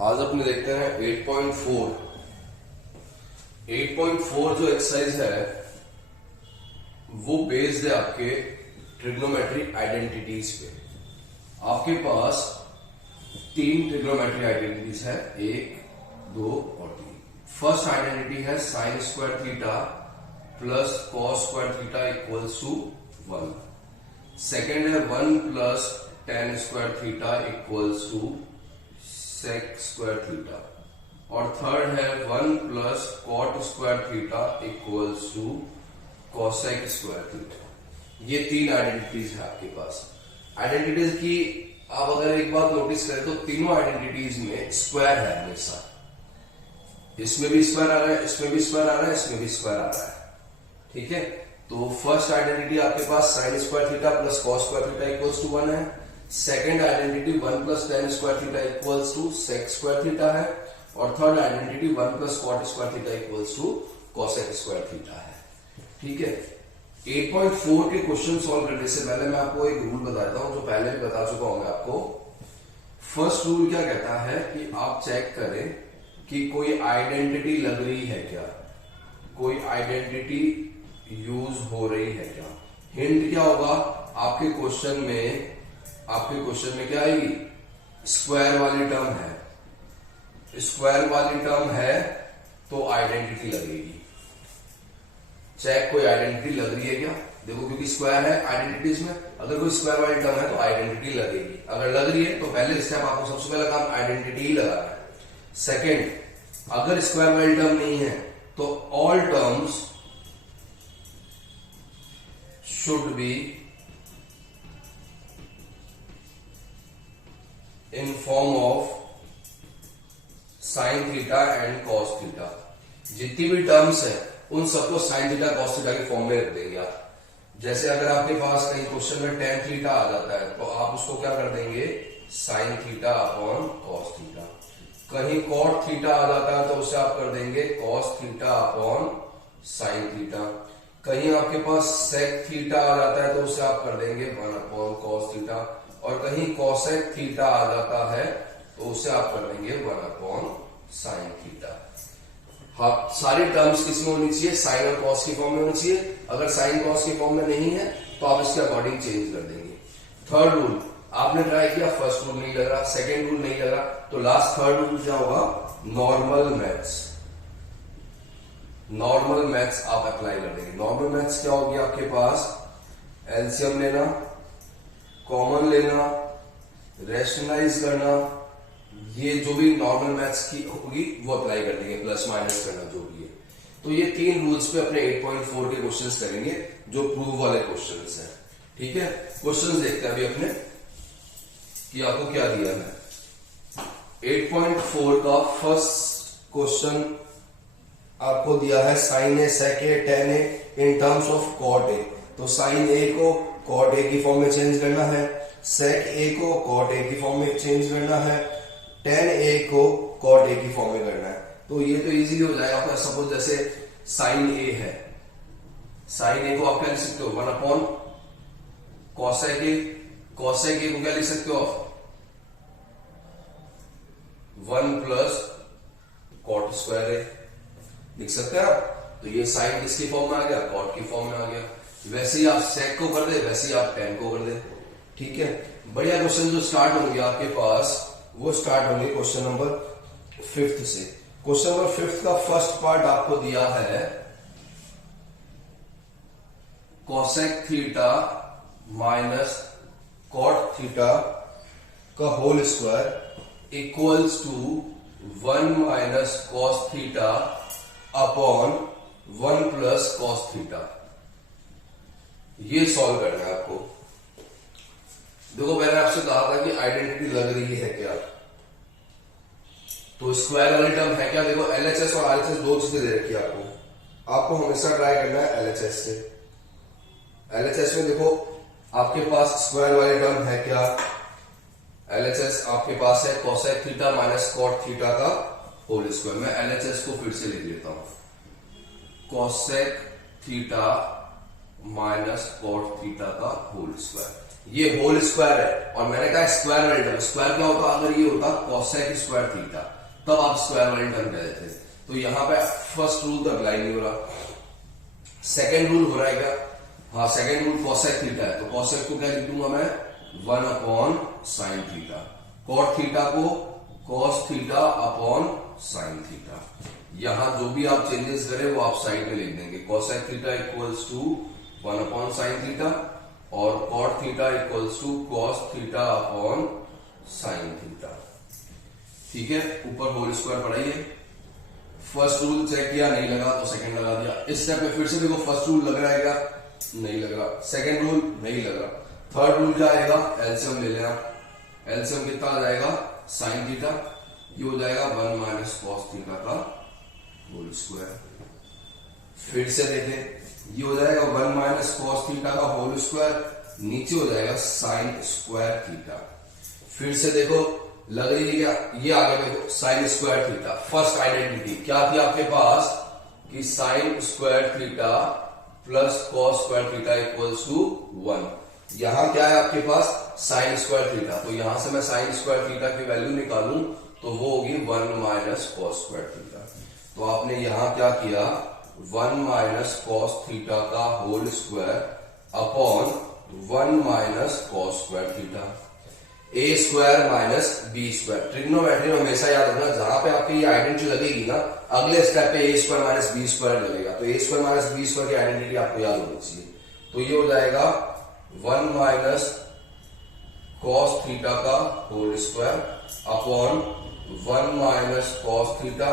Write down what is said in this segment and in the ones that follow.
आज अपने देखते हैं 8.4। 8.4 जो एक्सरसाइज है वो बेस्ड है आपके ट्रिग्नोमेट्रिक आइडेंटिटीज पे। आपके पास 3 ट्रिग्नोमेट्रिक आइडेंटिटीज है, 1, 2 और 3। फर्स्ट आइडेंटिटी है sine square theta plus cos square theta equals to 1। Second है 1 plus tan square theta equals to sec square theta. और थर्ड है 1 plus cot square theta equals to cosec square theta. ये 3 identities है आपके पास। Identities की आप अगर एक बात नोटिस करें तो तीनों आइडेंटिटीज में स्क्वायर है हमेशा। इसमें भी स्क्वायर आ रहा है, इसमें भी स्क्वायर आ रहा है, इसमें भी स्क्वायर आ रहा है। ठीक है, तो फर्स्ट आइडेंटिटी आपके पास sine square theta plus cos square theta equals to 1 है। Second identity 1 plus tan square theta equals to sec square theta है। और third identity 1 plus cot square theta equals to cosec square theta है। ठीक है, 8.4 के question solve करने से पहले मैं आपको एक रूल बताता हूं जो पहले भी बता चुका हूं मैं आपको। फर्स्ट रूल क्या कहता है कि आप चेक करें कि कोई आइडेंटिटी लग रही है क्या, कोई आइडेंटिटी यूज हो रही है क्या। हिंट क्या होगा आपके क्वेश्चन में, आपके क्वेश्चन में क्या आएगी, स्क्वायर वाली टर्म है। स्क्वायर वाली टर्म है तो आइडेंटिटी लगेगी। चेक कोई आइडेंटिटी लग रही है क्या, देखो क्योंकि स्क्वायर है आइडेंटिटीज में, अगर कोई स्क्वायर वाली टर्म है तो आइडेंटिटी लगेगी। अगर लग रही है तो पहले स्टेप आपको सबसे पहला काम आइडेंटिटी ही लगाना है। सेकेंड, अगर स्क्वायर वाली टर्म नहीं है तो all terms should be in form of sine theta and cos theta. जितनी भी टर्म्स है उन सबको साइन थीटा कॉस थीटा के फॉर्म में रख देंगे आप। जैसे अगर आपके पास कहीं क्वेश्चन में टेन थीटा आ जाता है तो आप उसको क्या कर देंगे, sign theta upon cos theta. कहीं कॉट थीटा आ जाता है तो उसे आप कर देंगे cos theta upon sine theta. कहीं आपके पास सेक थीटा आ जाता है तो उसे आप कर देंगे 1 अपॉन कॉस थीटा। और कहीं कॉसेक थीटा आ जाता है तो उसे आप कर देंगे 1 अपॉन साइन थीटा। हाँ, सारी टर्म्स किसमें होनी चाहिए, साइन और कॉस की फॉर्म में होनी चाहिए। अगर साइन कॉस की फॉर्म में नहीं है तो आप इसके अकॉर्डिंग चेंज कर देंगे। थर्ड रूल आपने ट्राई किया, फर्स्ट रूल नहीं लग रहा, सेकेंड रूल नहीं लग रहा, तो लास्ट थर्ड रूल क्या होगा, नॉर्मल मैथ्स। नॉर्मल मैथ्स आप अप्लाई कर देंगे। नॉर्मल मैथ्स क्या होगी आपके पास, एलसीएम लेना, कॉमन लेना, रेशनलाइज करना, ये जो भी नॉर्मल मैथ्स की होगी वो अप्लाई कर देंगे, प्लस माइनस करना जो भी है। तो ये 3 रूल्स पे अपने 8.4 के क्वेश्चंस करेंगे जो प्रूव वाले क्वेश्चंस हैं। ठीक है, क्वेश्चंस देखते हैं अभी अपने कि आपको क्या दिया है। 8.4 का फर्स्ट क्वेश्चन आपको दिया है sine A sec A tan A in terms of cot A. तो साइन ए को कॉट ए की फॉर्म में चेंज करना है, सेक ए को कॉट ए की फॉर्म में चेंज करना है, टेन ए को कॉट ए की फॉर्म में करना है। तो ये तो इजीली हो जाएगा आपका। सपोज जैसे साइन ए है, साइन ए को आप क्या लिख सकते हो, 1 अपॉन कॉसेक ए। कॉसेक ए को क्या लिख सकते हो आप, 1 प्लस कॉट स्क्वायर ए लिख सकते हैं आप। तो ये साइन किसकी फॉर्म में आ गया, कॉट की फॉर्म में आ गया। वैसे ही आप सेक को कर दे, वैसे ही आप टेन को कर दे। ठीक है, बढ़िया। क्वेश्चन जो स्टार्ट होंगे आपके पास वो स्टार्ट होंगे क्वेश्चन नंबर 5 से। क्वेश्चन नंबर 5 का फर्स्ट पार्ट आपको दिया है cosec theta minus cot theta का whole square equals to 1 minus cos theta upon 1 plus cos theta. ये सॉल्व करना है आपको। देखो मैंने आपसे कहा था कि आइडेंटिटी लग रही है क्या, तो स्क्वायर वाली टर्म है क्या। देखो एलएचएस और आरएचएस दो चीजें दे रखी है आपको। आपको हमेशा ट्राई करना है एलएचएस से। एलएचएस में देखो आपके पास स्क्वायर वाली टर्म है क्या, एलएचएस आपके पास है cosec theta minus cot theta का होल स्क्वायर। मैं एलएचएस को फिर से लिख लेता हूं, cosec theta minus cot theta का होल स्क्वायर। ये होल स्क्वायर है और मैंने कहा स्क्वायर वाले टर्म, स्क्वायर क्या होता अगर ये होता कोसेक स्क्वायर थीटा, तब आप स्क्वायर वाले टर्म कह देते। तो यहां पे फर्स्ट रूल तो अप्लाई नहीं हो रहा। सेकेंड रूल हो रहा है क्या? हाँ, सेकेंड रूल कोसेक थीटा है, तो कोसेक को क्या लिख दूंगा मैं 1 upon sine theta, cot theta को cos theta upon sine theta. यहां जो भी आप चेंजेस करें वो आप साइड में लिख देंगे। Cosec theta equals to 1 upon sine theta और cot theta equals to cos theta upon sine theta. ठीक है, ऊपर होल स्क्वायर पढ़ाइए। फर्स्ट रूल चेक किया, नहीं लगा तो सेकंड लगा दिया। इस स्टेप में फिर से देखो फर्स्ट रूल लग रहा है क्या? नहीं लग रहा। सेकंड रूल नहीं लगा। थर्ड रूल क्या आएगा? एलसीएम ले लेना। एलसीएम कितना आ जाएगा? साइन थीटा, ये हो जाएगा 1 माइनस कॉस थीटा का होल स्क्वायर। फिर से देखें, ये हो जाएगा 1 माइनस कॉस थीटा का होल स्क्वायर, नीचे हो जाएगा साइन स्क्वायर थीटा। फिर से देखो लग रही है क्या? ये आगे देखो sine square theta. First identity क्या थी आपके पास कि sine square theta plus cos square theta equals to 1। यहां क्या है आपके पास? Sine square theta. तो यहां से मैं साइन स्क्वायर थीटा की वैल्यू निकालूं तो वो होगी 1 माइनस कॉस स्क्वायर थीटा। तो आपने यहां क्या किया? 1 माइनस कॉस थीटा का whole square upon 1 minus cos square theta, A square minus B square. Trigonometry में हमेशा याद रखना, जहां पे आपकी ये आइडेंटिटी लगेगी ना, अगले स्टेप पे A square minus B square लगेगा। तो A square minus B square की आइडेंटिटी आपको याद होनी चाहिए। तो ये हो जाएगा 1 माइनस कॉस थीटा का whole square upon 1 minus cos theta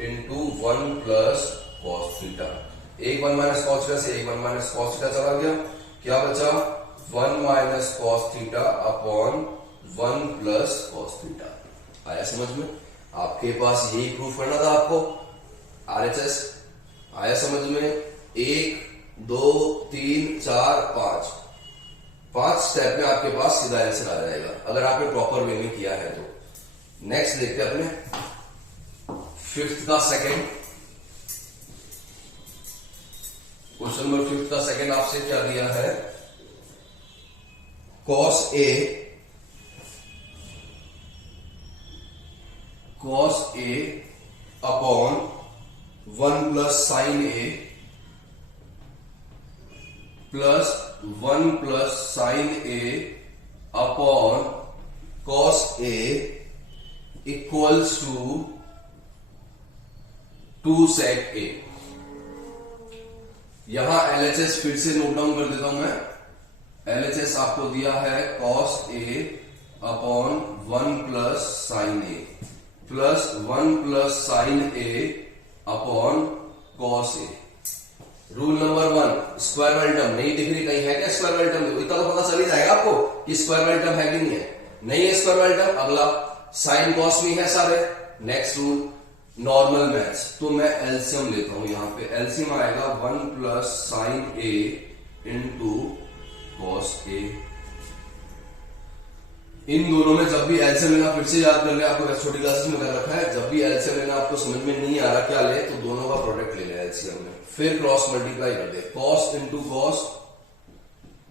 into 1 plus cos theta. एक 1 माइनस कॉस थीटा से एक 1 माइनस कॉस थीटा चला गया, क्या बचा? 1 minus cos theta upon 1 plus cos theta. आया समझ में? आपके पास यही प्रूफ करना था आपको, आरएचएस। आया समझ में? 1 2 3 4 5 5 स्टेप में आपके पास सीधा आंसर आ जाएगा अगर आपने प्रॉपर वे में किया है तो। नेक्स्ट देखते हैं अपने फिफ्थ का सेकंड क्वेश्चन नंबर। फिफ्थ का सेकंड आपसे क्या दिया है? cos A upon 1 plus sine A plus 1 plus sine A upon cos A equals to 2 sec A। यहां LHS फिर से नोट डाउन कर देता हूं मैं। LHS आपको दिया है cos A upon 1 plus sine A plus 1 plus sine A upon cos A। Rule number 1, square वाली टर्म नहीं दिख रही, कहीं है क्या स्क्वायर वाली टर्म? इतना तो पता चल ही जाएगा आपको कि स्क्वायर वाली टर्म है कि नहीं है। नहीं है स्क्वायर वाली टर्म, अगला साइन कॉस भी है सारे। नेक्स्ट रूल नॉर्मल मैथ्स, तो मैं एलसीएम लेता हूं। यहां पे एलसीएम आएगा 1 plus sine A into cos A। इन दोनों में जब भी एलसीएम लेना, फिर से याद कर ले, आपको छोटी क्लासेस में कर रखा है, जब भी एलसीएम लेना आपको समझ में नहीं आ रहा क्या ले, तो दोनों का प्रोडक्ट ले ले एलसीएम में, फिर क्रॉस मल्टीप्लाई कर दे। Cos into cos,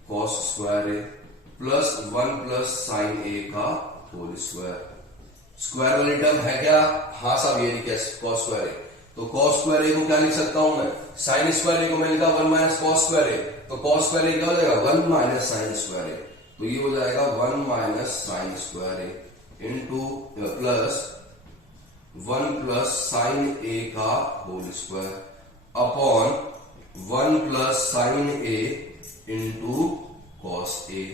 cos square A plus 1 plus sine A का होल स्क्वायर। स्क्वायर वाली टर्म है क्या? हाँ साहब, ये लिखा कॉस स्क्वायर A। तो कॉस स्क्वायर A को क्या लिख सकता हूं मैं? साइन स्क्वायर A को मैं लिखा 1 माइनस कॉस स्क्वायर A। तो कॉस स्क्वायर A क्या हो जाएगा? 1 माइनस साइन स्क्वायर A। तो ये हो जाएगा 1 minus sine square A into plus 1 plus sine A का whole square upon 1 plus sine A into cos A।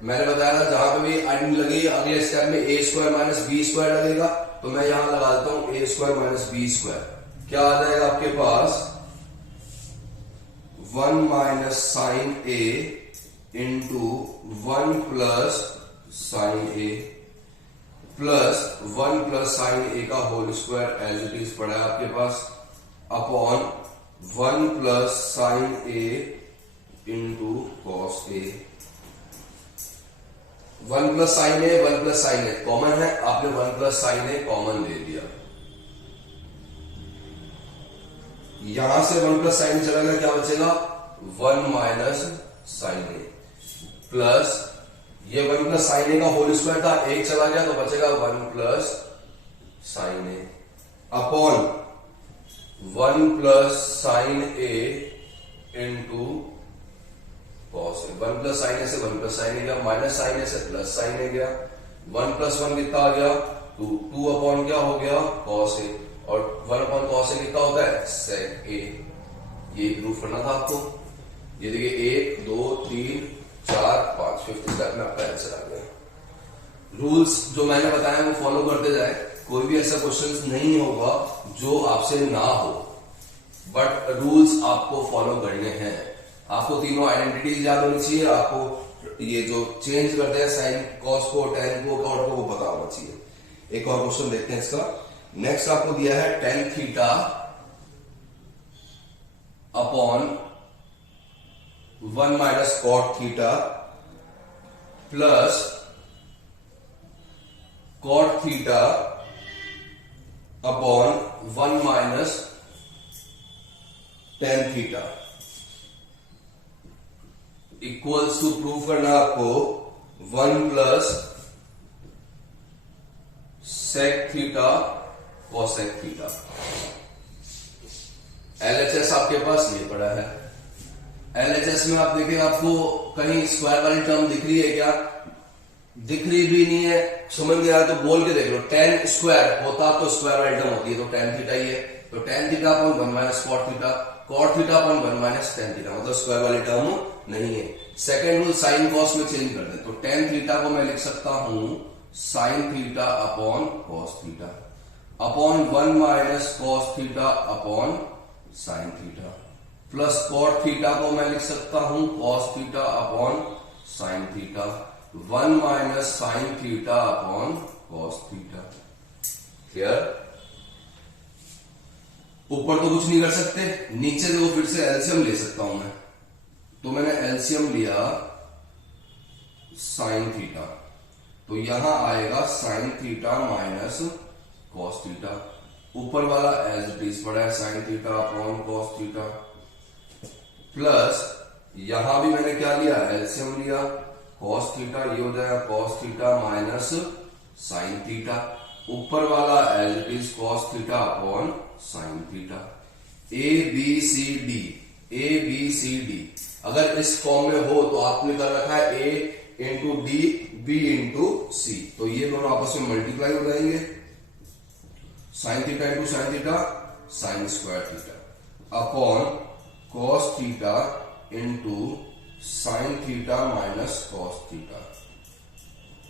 मैंने बताया था जहां पे भी आइडेंटिटी लगी अगले स्टेप में A square minus B square लगेगा, तो मैं यहां लगा देता हूं A square minus B square. क्या आ जाएगा आपके पास? 1 minus sine A into 1 plus sine A plus 1 plus sine A का whole square as it is पड़ा है आपके पास upon 1 plus sine A into cos A। 1 plus sine A 1 plus sine A common है, आपने 1 प्लस साइन A कॉमन ले लिया। यहां से 1 प्लस साइन चला गया, क्या बचेगा? 1 माइनस साइन A। प्लस ये 1 प्लस साइन ए का होल स्क्वायर था, एक चला गया तो बचेगा 1 plus sign A upon 1 plus sign A into cos A. 1 plus sign ए से 1 प्लस साइन ए गया, माइनस साइन ए से प्लस साइन ए गया, 1 प्लस 1 कितना आ गया 2, 2 अपॉन क्या हो गया कॉस ए, और 1 अपॉन कॉस ए कितना होता है सेक ए। ये प्रूफ करना था आपको। ये देखिए 1 2 3 4 5 फिफ्थ स्टेप में आपका आंसर आ गया। रूल्स जो मैंने बताया वो फॉलो करते जाए, कोई भी ऐसा क्वेश्चन नहीं होगा जो आपसे ना हो, बट रूल्स आपको फॉलो करने हैं। आपको तीनों आइडेंटिटीज याद होनी चाहिए, आपको ये जो चेंज करते हैं साइन कॉस को टेन को कॉट को वो पता होना चाहिए। एक और क्वेश्चन देखते हैं इसका। नेक्स्ट आपको दिया है tan theta upon 1 minus cot theta plus cot theta upon 1 minus tan theta equals to prove करना आपको 1 plus sec theta cosec theta. LHS आपके पास ये पड़ा है। एलएचएस में आप देखें आपको कहीं स्क्वायर वाली टर्म दिख रही है क्या? दिख रही भी नहीं है, समझ नहीं आ रहा तो बोल के देख लो। टेन स्क्वायर होता तो स्क्वायर वाली टर्म होती है, तो टेन थीटा ही है, तो tan theta upon 1 minus cot theta, cot theta upon 1 minus tan theta, मतलब स्क्वायर वाली टर्म नहीं है। सेकेंड रूल साइन कॉस में चेंज कर दे, तो टेन थीटा को मैं लिख सकता हूं sine theta upon cos theta upon 1 minus cos theta upon sine theta plus cot theta को मैं लिख सकता हूं cos theta upon sine theta 1 minus sine theta upon cos theta. Clear? ऊपर तो कुछ नहीं कर सकते, नीचे देखो फिर से एलसीएम ले सकता हूं मैं, तो मैंने एलसीएम लिया साइन थीटा, तो यहां आएगा sign theta minus cos theta, ऊपर वाला एज इट इज पड़ा है sine theta upon cos theta, plus यहां भी मैंने क्या लिया एलसीएम लिया कॉस थीटा, ये हो जाएगा cos theta minus sine theta, ऊपर वाला as it is cos theta upon sine theta. A B C D, A B C D अगर इस फॉर्म में हो तो आपने कर रखा है ए इंटू डी बी इंटू सी, तो ये दोनों आपस में मल्टीप्लाई हो जाएंगे, sine theta into sine theta sine square theta upon cos theta into sine theta minus cos theta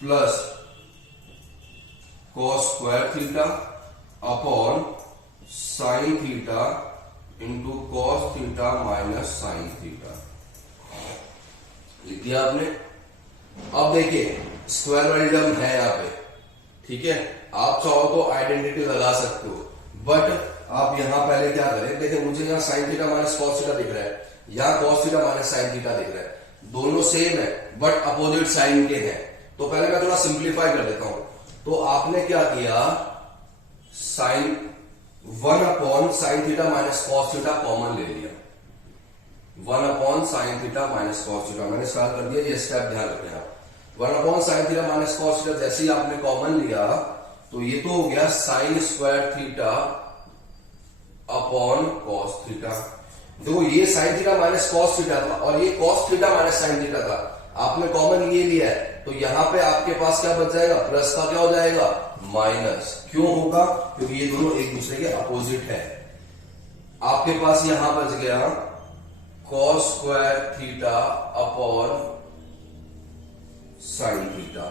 plus cos square theta upon sine theta into cos theta minus sine theta. लिख दिया आपने। अब देखिए square वाली term है यहां पे, ठीक है, आप चाहो तो आइडेंटिटी लगा सकते हो, बट आप यहां पहले क्या करें, देखिए मुझे यहां sign theta minus cos theta दिख रहा है, यहां cos theta minus sine theta दिख रहा है, दोनों सेम है बट अपोजिट साइन के हैं, तो पहले मैं थोड़ा सिंप्लीफाई कर देता हूं। तो आपने क्या किया, sine 1 upon sine theta minus cos theta common ले लिया, 1 upon sine theta minus cos theta मैंने स्टार्ट कर दिया, ये स्टेप ध्यान रखना है। 1 upon sine theta minus cos theta जैसे ही आपने कॉमन लिया तो ये तो हो गया sine square theta upon cos theta. देखो ये sign theta minus cos theta था और ये cos theta minus sine theta था, आपने कॉमन ये लिया है तो यहां पे आपके पास क्या बच जाएगा, प्लस का क्या हो जाएगा माइनस। क्यों होगा, क्योंकि ये दोनों एक दूसरे के अपोजिट है। आपके पास यहां बच गया cos square theta upon sine theta,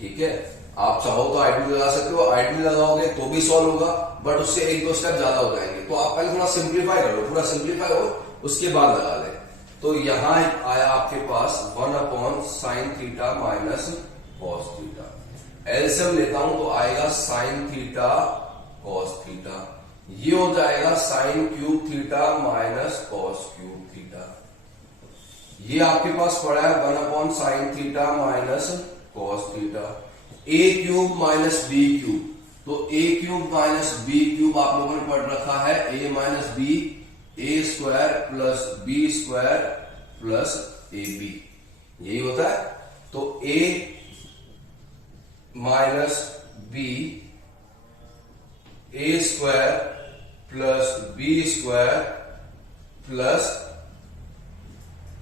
ठीक है। आप चाहो तो आइडेंटिटी लगा सकते हो, आइडेंटिटी लगाओगे तो भी सॉल्व होगा, बट उससे एक दो स्टेप ज्यादा हो जाएंगे, तो आप पहले थोड़ा सिंप्लीफाई कर लो, पूरा सिंप्लीफाई हो उसके बाद लगा ले। तो यहां आया आपके पास 1 upon sine theta minus cos theta, LCM लेता हूं तो आएगा साइन थीटा कॉस थीटा, ये हो जाएगा sine cube theta minus cos cube theta, ये आपके पास पड़ा है 1 upon sine theta minus cos theta, A cube minus B cube, तो A cube minus B cube आप लोगों ने पढ़ रखा है A minus B, A square plus B square plus A B, यही होता है। तो a minus B A square plus B square plus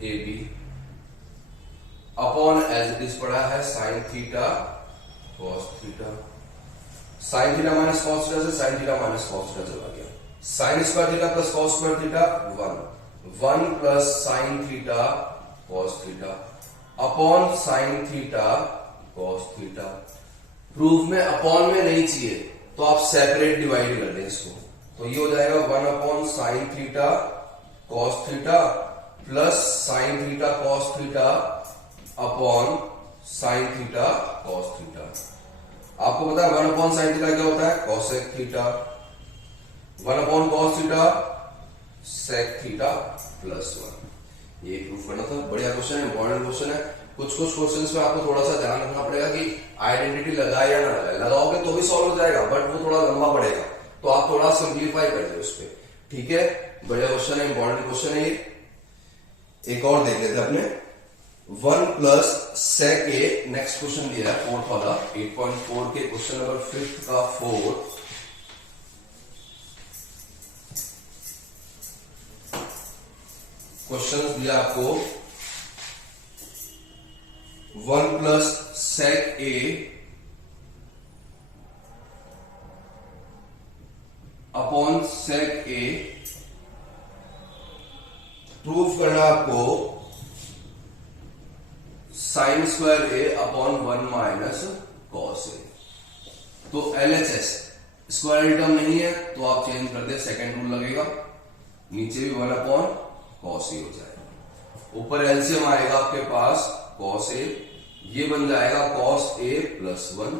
A B upon as it is पड़ा है sine theta cos theta. Sine theta minus cos theta से sine theta minus cos theta चला गया। Sine square theta plus cos square theta 1 plus sine theta cos theta upon sine theta cos theta. Proof में upon में नहीं चाहिए तो आप separate divide कर दें इसको, तो ये हो जाएगा 1 upon sine theta cos theta plus sine theta cos theta upon sine theta cos theta. आपको पता है 1 अपॉन साइन थीटा क्या होता है, cosec theta. 1 upon cos theta sec theta plus 1। ये प्रूफ करना था। बढ़िया क्वेश्चन है, इंपॉर्टेंट क्वेश्चन है। कुछ क्वेश्चंस में आपको थोड़ा सा ध्यान रखना पड़ेगा कि आइडेंटिटी लगाए या ना लगाए। लगाओगे तो भी सॉल्व हो जाएगा, बट वो थोड़ा लंबा पड़ेगा, तो आप थोड़ा सिंप्लीफाई कर दो उस पर। ठीक है, बढ़िया क्वेश्चन है, इंपॉर्टेंट क्वेश्चन है ये। एक और देख लेते हैं अपने 1 प्लस सेक ए। नेक्स्ट क्वेश्चन दिया है 4th वाला 8.4 के क्वेश्चन नंबर 5th का 4। क्वेश्चन दिया आपको 1 प्लस सेक ए अपॉन सेक ए। प्रूफ करना आपको sine square A upon 1 minus cos ए। तो LHS स्क्वायर टर्म नहीं है तो आप चेंज कर दे, सेकेंड रूल लगेगा, नीचे भी 1 अपॉन कॉस ए हो जाएगा। ऊपर एलसीएम आएगा आपके पास कॉस ए, ये बन जाएगा कॉस ए प्लस 1,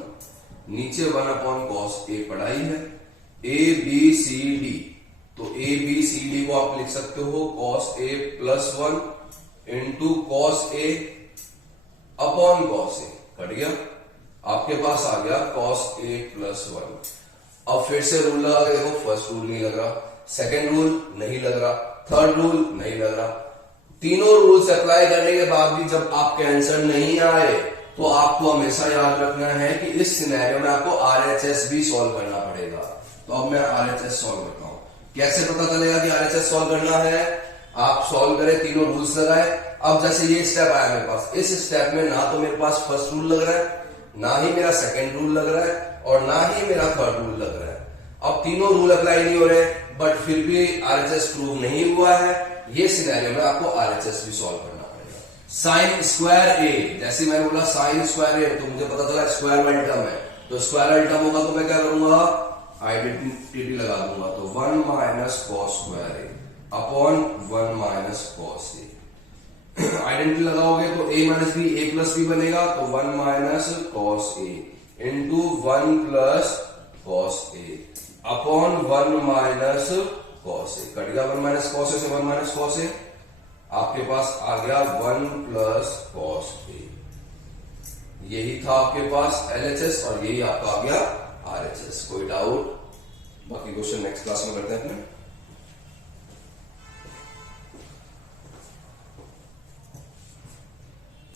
नीचे 1 अपॉन कॉस ए पढ़ा ही है। ए बी सी डी, तो ए बी सी डी को आप लिख सकते हो cos A plus 1 into cos A upon cos A. Cut गया, आपके पास आ गया कॉस ए प्लस 1। अब फिर से रूल लगा के देखो, फर्स्ट रूल नहीं लग रहा, सेकेंड रूल नहीं लग रहा, थर्ड रूल नहीं लग रहा। तीनों रूल्स अप्लाई करने के बाद भी जब आपके आंसर नहीं आए तो आपको हमेशा याद रखना है कि इस सिनेरियो में आपको RHS भी सॉल्व करना पड़ेगा। तो अब मैं RHS सॉल्व करता हूं। कैसे पता चलेगा कि RHS सॉल्व करना है? आप सॉल्व करें, तीनों रूल्स लगाए। अब जैसे ये स्टेप आया मेरे पास, इस स्टेप में ना तो मेरे पास फर्स्ट रूल लग रहा है, ना ही मेरा सेकेंड रूल लग रहा है, और ना ही मेरा थर्ड रूल लग रहा है। अब तीनों रूल अप्लाई नहीं हो रहे, बट फिर भी RHS प्रूव नहीं हुआ है। ये सिनेरियो में आपको RHS भी सॉल्व करना पड़ेगा। साइन स्क्वायर ए, जैसे मैंने बोला साइन स्क्वायर ए, तो मुझे पता चला स्क्वायर वाली टर्म है, तो स्क्वायर वाली टर्म होगा तो मैं क्या करूंगा, आइडेंटिटी लगा दूंगा। तो 1 minus cos square A upon 1 minus cos A. Identity लगाओगे तो a minus B A plus B बनेगा, तो 1 minus cos A into 1 plus cos A upon 1 minus cos A. Cut गया 1 माइनस कॉस ए से 1 माइनस कॉस ए, आपके पास आ गया 1 plus cos ए। यही था आपके पास LHS और यही आपका आ गया RHS। कोई डाउट? बाकी क्वेश्चन नेक्स्ट क्लास में करते हैं अपने।